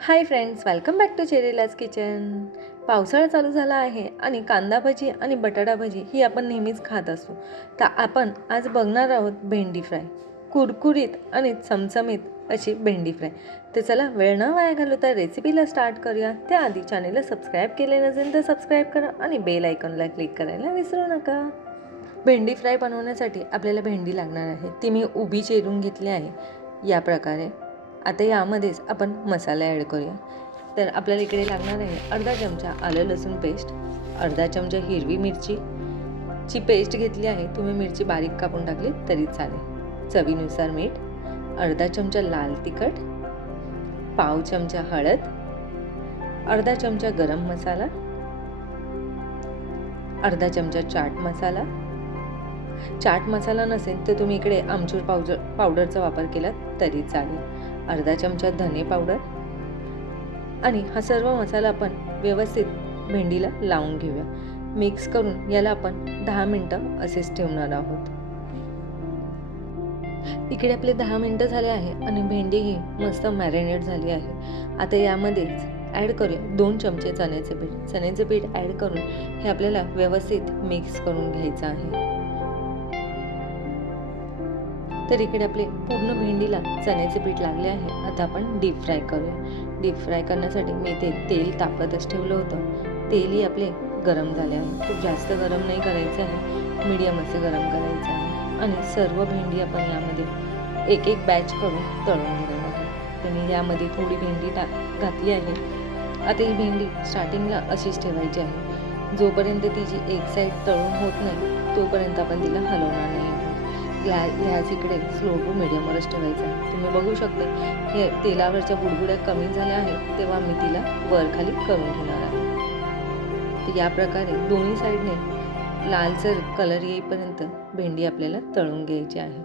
High friends, welcome back to चेरीलाज kitchen. पावसाळा चालू झाला आहे आणि कांदा भजी आणि बटाटा भजी ही आपण नेहमीच खात असतो. तर आपण आज बघणार आहोत भेंडी फ्राय. कुरकुरीत आणि चमचमीत अशी भेंडी फ्राय. तर चला वेळ न वाया घालवता रेसिपीला स्टार्ट करूया. त्याआधी चॅनलला सबस्क्राईब केले नसेल तर सबस्क्राईब करा आणि बेल आयकॉनला क्लिक करायला विसरू नका. भेंडी फ्राय बनवण्यासाठी आपल्याला भेंडी लागणार आहे. ती मी उभी चिरून घेतली आहे या प्रकारे. आता यामध्येच आपण मसाला ॲड करूया. तर आपल्याला इकडे लागणार आहे अर्धा चमचा आलं लसूण पेस्ट, अर्धा चमचा हिरवी मिरचीची पेस्ट घेतली आहे. तुम्ही मिरची बारीक कापून टाकली तरी चालेल. चवीनुसार मीठ, अर्धा चमचा लाल तिखट, पाव चमचा हळद, अर्धा चमचा गरम मसाला, अर्धा चमचा चाट मसाला. चाट मसाला नसेल तर तुम्ही इकडे आमचूर पावडरचा वापर केला तरी चालेल. अर्धा चमचा धने पावडर आणि हा सर्व मसाला आपण व्यवस्थित भेंडीला लावून घेऊया. मिक्स करून याला आपण 10 मिनटं असेच ठेवणार आहोत. इकडे आपले 10 मिनटं झाले आहे आणि भेंडी ही मस्त मॅरिनेट झाली आहे. आता यामध्येच ॲड करूया 2 चमचे चण्याचे पीठ. चण्याचे पीठ ॲड करून हे आपल्याला व्यवस्थित मिक्स करून घ्यायचं आहे. तर इकडे आपले पूर्ण भेंडीला चण्याचे पीठ लागले आहे. आता आपण डीप फ्राय करूया. डीप फ्राय करण्यासाठी मी ते तेल तापतच ठेवलं होतं. तेलही आपले गरम झाले आहे. खूप जास्त गरम नाही करायचं आहे, मीडियम असे गरम करायचं आहे. आणि सर्व भेंडी आपण यामध्ये एक एक बॅच करून तळून घेणार आहे. तर मी यामध्ये थोडी भेंडी घातली आहे. आता ही भेंडी स्टार्टिंगला अशीच ठेवायची आहे. जोपर्यंत तिची एक साईड तळून होत नाही तोपर्यंत आपण तिला हलवणार नाही. गॅस इकडे स्लो टू मिडियमवरच ठेवायचा आहे. तुम्ही बघू शकता हे तेलावरच्या बुडबुड्या कमी झाल्या आहेत तेव्हा मी तिला वर खाली करून घेणार आहे. तर या प्रकारे दोन्ही साईडने लालसर कलर येईपर्यंत भेंडी आपल्याला तळून घ्यायची आहे.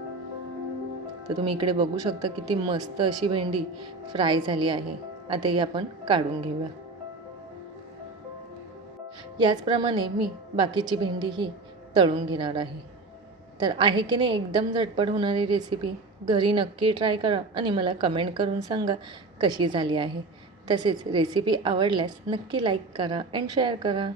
तर तुम्ही इकडे बघू शकता किती मस्त अशी भेंडी फ्राय झाली आहे. आता ही आपण काढून घेऊया. याचप्रमाणे मी बाकीची भेंडी ही तळून घेणार आहे. तर आहे की नाही एकदम झटपट होणारी रेसिपी. घरी नक्की ट्राय करा आणि मला कमेंट करून सांगा कशी झाली आहे. तसेच रेसिपी आवडल्यास नक्की लाईक करा अँड शेअर करा.